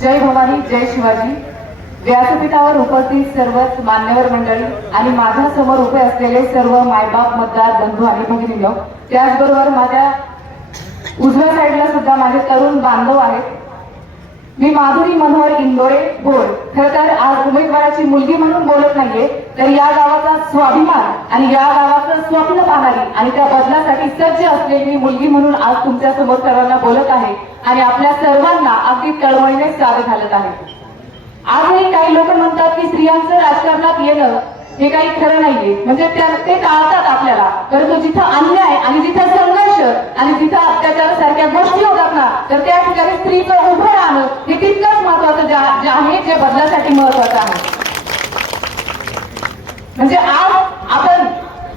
जय भवानी, जय शिवाजी. व्यासपीठावर उपस्थित सर्वच मान्यवर मंडळी आणि माझ्या समोर उभे असलेले सर्व मायबाप, मतदार बंधू आणि भगिनींनो, त्याचबरोबर माझ्या उजव्या साईडला सुद्धा माझे तरुण बांधव आहेत. मी माधुरी मनोहर इंदोरे बोल. खरं तर आज उमेदवाराची मुलगी म्हणून बोलत नाहीये, तर या गावाचा स्वाभिमान आणि या गावाचं स्वप्न पाहणारी आणि त्या बदलासाठी सज्ज असलेली मी मुलगी म्हणून आज तुमच्या समोर सर्वांना बोलत आहे आणि आपल्या सर्वांना अगदी तळमळीने साथ घालत आहे. आजही काही लोक म्हणतात की स्त्रियांचं राजकारणात येणं हे काही खरं नाहीये, म्हणजे ते टाळतात आपल्याला. परंतु जिथं अन्याय आणि जिथं संघर्ष आणि जिथं अत्याचार सारख्या गोष्टी होतात ना, तर त्या ठिकाणी स्त्रीचं उभं राहणं हे तितकंच महत्वाचं जे आहे, जे बदलासाठी महत्वाचं आहे. म्हणजे आज आपण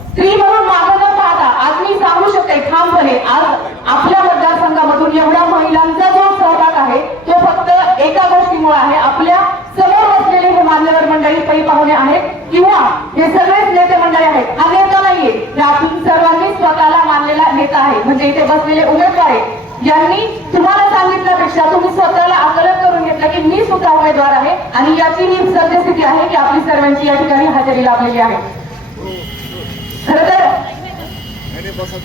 स्त्री म्हणून मागं न पाहता आज मी सांगू शकते ठामपणे, आज आपल्या मतदारसंघामधून एवढ्या महिलांचा जो सहभाग आहे तो फक्त एका गोष्टीमुळे आहे. आपल्या समोर बसलेले हे मान्यवर मंडळी, पै पाहुणे आहेत किंवा हे सगळेच नेते मंडळी आहेत. हा नेता नाहीये, हे आपण सर्वांनी स्वतःला मानलेला नेता आहे. म्हणजे इथे बसलेले उमेदवार आहेत, यांनी तुम्हाला सांगितल्यापेक्षा तुम्ही स्वतःला आकलन करून घेतलं की मी सुद्धा उमेदवार आहे आणि याची ही सद्यस्थिती आहे की आपली सर्वांची या ठिकाणी हजेरी लाभलेली आहे. खरं तर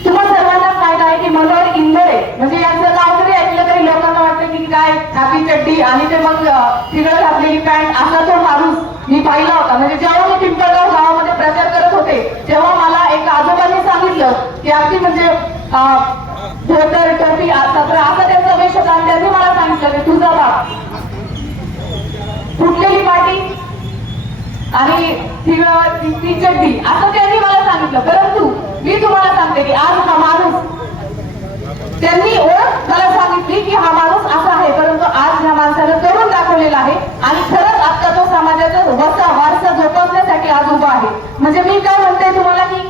तुम्हा सर्वांना माहित आहे की मनोहर इंदोरे म्हणजे यांचं नाव जरी ऐकलं तरी लोकांना वाटतं की काय छाती चड्डी आणि ते मग तिकडे घातलेली पॅन्ट असा तो माणूस मी पाहिला होता. म्हणजे जेव्हा मी पिंपळगाव गावामध्ये प्रचार करत होते तेव्हा मला एक आजोबांनी सांगितलं की अगदी म्हणजे धोतर टोपी असा त्यांचा वेश होता आणि त्यांनी मला सांगितलं की तुझा बाप फुटलेली पाटी आणि ती चड्डी असं त्यांनी मला सांगितलं. परंतु मी तुम्हाला सांगते की आज हा माणूस, त्यांनी ओळख मला सांगितली की हा माणूस असा आहे, परंतु आज ह्या माणसानं करून दाखवलेला आहे आणि खरंच आता तो समाजाचा वारसा जोपासण्यासाठी आज उभा आहे. म्हणजे मी काय म्हणते तुम्हाला की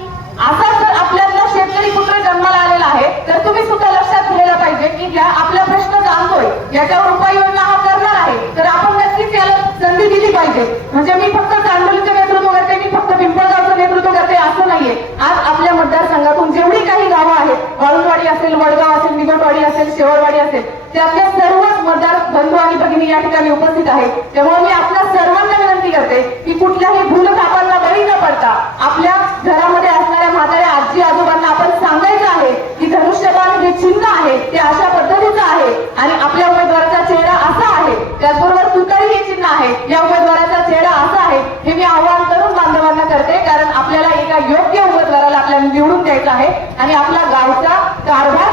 असा जर आपल्याला शेतकरी पुत्र जन्माला आलेला आहे तर तुम्ही सुद्धा लक्षात घ्यायला पाहिजे की या आपला प्रश्न जाणतोय, याच्यावर उपाययोजना हा करणार आहे, तर आपण नक्कीच याला संधी दिली पाहिजे. म्हणजे मी फक्त चांडोलीचं नेतृत्व करते, मी फक्त पिंपळगावचं नेतृत्व करते असं नाहीये. आज आपल्या मतदारसंघातून जेवढी काही गावं आहेत, वाळूंजवाडी असेल, वडगाव असेल, निगोटवाडी असेल, शेवळवाडी असेल, त्यातल्या सर्वच मतदार बंधू आणि भगिनी या ठिकाणी उपस्थित आहेत. त्यामुळे मी आपल्या सर्वांना विनंती करते की कुठल्याही भूलथापांना बळी न पडता आपल्या घरामध्ये असणाऱ्या म्हाताऱ्या आजी आजोबांना आपण सांगायचं आहे की धनुष्यबाण हे चिन्ह आहे ते अशा पद्धतीचं आहे आणि आपल्या उमेदवाराचा चेहरा असा आहे, त्याचबरोबर तुतारी हे चिन्ह आहे, या उमेदवाराचा चेहरा असा आहे. हे मी आवाहन करून बांधवांना करते, कारण आपल्याला एका योग्य उमेदवाराला आपल्याला निवडून द्यायचं आहे आणि आपला गावचा कारभार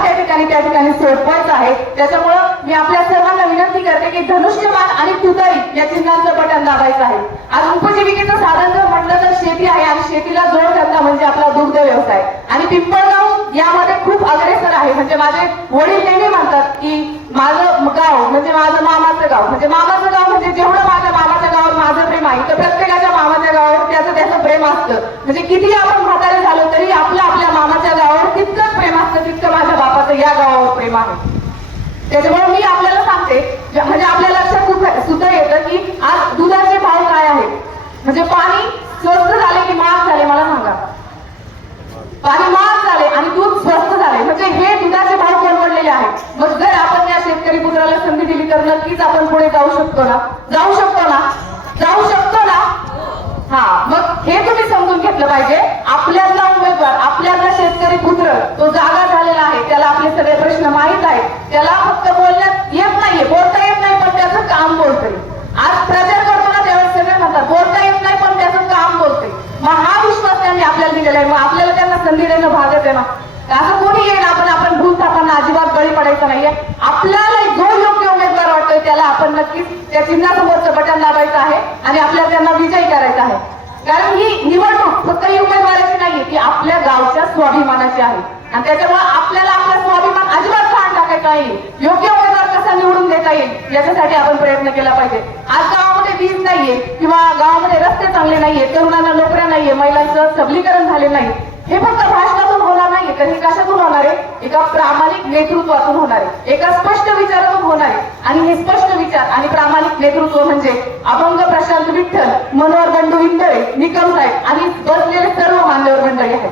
त्या ठिकाणी सोडवायचा आहे. त्याच्यामुळं मी आपल्या सर्वांना विनंती करते की धनुष्यबाण आणि तुतारी या चिन्हाचं बटन दाबायचं आहे. आज उपजीविकेचं साधन जर म्हटलं तर शेती आहे आणि शेतीला जोडधंदा म्हणजे आपला दुग्ध व्यवसाय आणि पिंपळगाव यामध्ये खूप अग्रेसर आहे. म्हणजे माझे वडील नेहमी म्हणतात की माझं गाव म्हणजे माझं मामाचं गाव, म्हणजे मामाचं गाव म्हणजे जेवढं माझ्या मामाच्या गावावर माझं प्रेम आहे तर प्रत्येकाच्या मामाच्या गावावर त्याचं प्रेम असतं. म्हणजे किती आपण म्हातारे झालो तरी आपल्या मामाच्या गावावर तितकंच प्रेम असतं तितकं माझ्या बापाचं या गावावर प्रेम आहे. त्याच्यामुळे मी आपल्याला सांगते, म्हणजे आपल्या लक्षात सुद्धा येतं की आज दुधाचे भाव काय आहेत. म्हणजे पाणी स्वस्त झाले की महाग झाले, मला सांगा. पाणी महाग झाले आणि दूध स्वस्त झाले, म्हणजे हे दुधाचे भाव परवडलेले आहेत. मग जर आपण या शेतकरी पुत्राला संधी दिली तर नक्कीच आपण पुढे जाऊ शकतो ना. हा, मग हे तुम्ही समजून घेतलं पाहिजे. आपल्यातला उमेदवार, आपल्यातला शेतकरी पुत्र तो जागा झालेला आहे, त्याला आपले सगळे प्रश्न माहीत आहेत, त्याला फक्त बोलण्यात येत नाहीये, बोलता येत नाही पण त्याचं काम बोलतंय. आज प्रचार करतो ना त्यावेळेस सगळे म्हणतात बोलता येत नाही पण त्याचं काम बोलतंय. मग हा विश्वास त्यांनी आपल्याला दिलेला आहे, मग आपल्याला त्यांना संधी देणं भागच आहे ना. असं कोणी येईल आपण भूलथापांना अजिबात बळी पडायचं नाहीये. आपल्याला जो योग्य उमेदवार वाटतोय त्याला आपण नक्कीच त्या चिन्हासमोरचं बटन दाबायचं आहे आणि आपल्याला त्यांना विजयी करायचा आहे. कारण ही निवडणूक फक्त ही उमेदवाराची नाहीये, ती आपल्या गावच्या स्वाभिमानाची आहे आणि त्याच्यामुळे आपल्याला आपला स्वाभिमान अजिबात खाण टाकायचा आहे. योग्य उमेदवार कसा निवडून देता येईल याच्यासाठी आपण प्रयत्न केला पाहिजे. आज गावामध्ये वीज नाहीये किंवा गावामध्ये रस्ते चांगले नाहीये, तरुणांना नोकऱ्या नाहीये, महिलांचं सबलीकरण झाले नाही, हे फक्त भाषणातून होणार नाही, तर हे कशातून होणार आहे? एका प्रामाणिक नेतृत्वातून होणार आहे, एका स्पष्ट विचारातून होणार आहे. आणि हे स्पष्ट विचार आणि प्रामाणिक नेतृत्व म्हणजे अभंग प्रशांत विठ्ठल, मनोहर बंधू इंदोरे, निकम साहेब आणि बसलेले सर्व मान्यवर मंडळी आहेत.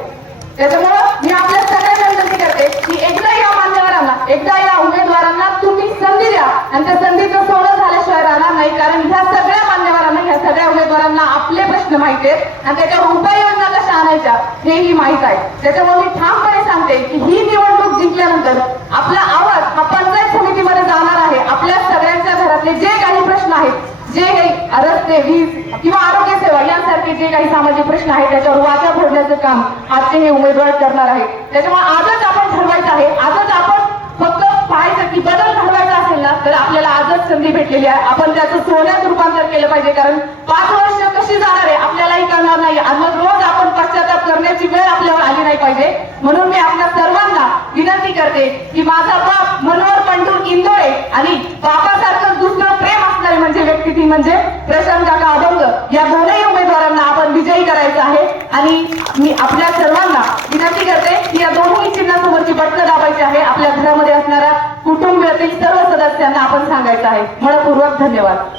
त्याच्यामुळं मी आपल्या सगळ्यांना विनंती करते की एकदा या मान्यवरांना, एकदा या उमेदवारांना तुम्ही संधी द्या आणि त्या संधीचं सोनं झाल्याशिवाय नाही, कारण ह्या सगळ्या मान्यवरांना, ह्या सगळ्या उमेदवारांना आपले प्रश्न माहिती आहेत आणि त्याच्यावर उपाययोजना कशा आणायच्या हेही माहित आहे. त्याच्यामुळे मी ठामपणे सांगते की ही निवडणूक जिंकल्यानंतर आपला आवाज हा पंचायत समितीमध्ये जाणार आहे. आपल्या सगळ्यांच्या घरातले जे काही प्रश्न आहेत, जे काही रस्ते, वीज किंवा आरोग्य सेवा यांसारखे जे काही सामाजिक प्रश्न आहेत त्याच्यावर वाचा फोडण्याचं काम आजचे हे उमेदवार करणार आहेत. त्याच्यामुळे आजच आपण ठरवायचं आहे. आजच आपण फक्त पाहायचं की बदल घडवायचा असेल ना तर आपल्याला आजच संधी भेटलेली आहे. आपण त्याचं सोन्यात रूपांतर केलं पाहिजे, कारण 5 वर्ष कशी जाणार आहे आपल्यालाही कळणार नाही. आणि मग रोज आपण पश्चाताप करण्याची वेळ आपल्यावर आली नाही पाहिजे. म्हणून मी आपल्या सर्वांना विनंती करते की माझा बाप मनोहर पंढू इंदोरे आणि बापासारखं दुसरं प्रेम असणारे म्हणजे व्यक्ती ती म्हणजे प्रशांत काका अभंग, या दोनही उमेदवारांना आपण विजयी करायचं आहे. आणि मी आपल्या सर्वांना विनंती करते की या दोन्ही चिन्हासमोरची बटणं दाबायची आहे. आपल्या घरामध्ये असणाऱ्या कुटुंबातील सर्व सदस्यांना आपण सांगायचं आहे. मनपूर्वक धन्यवाद.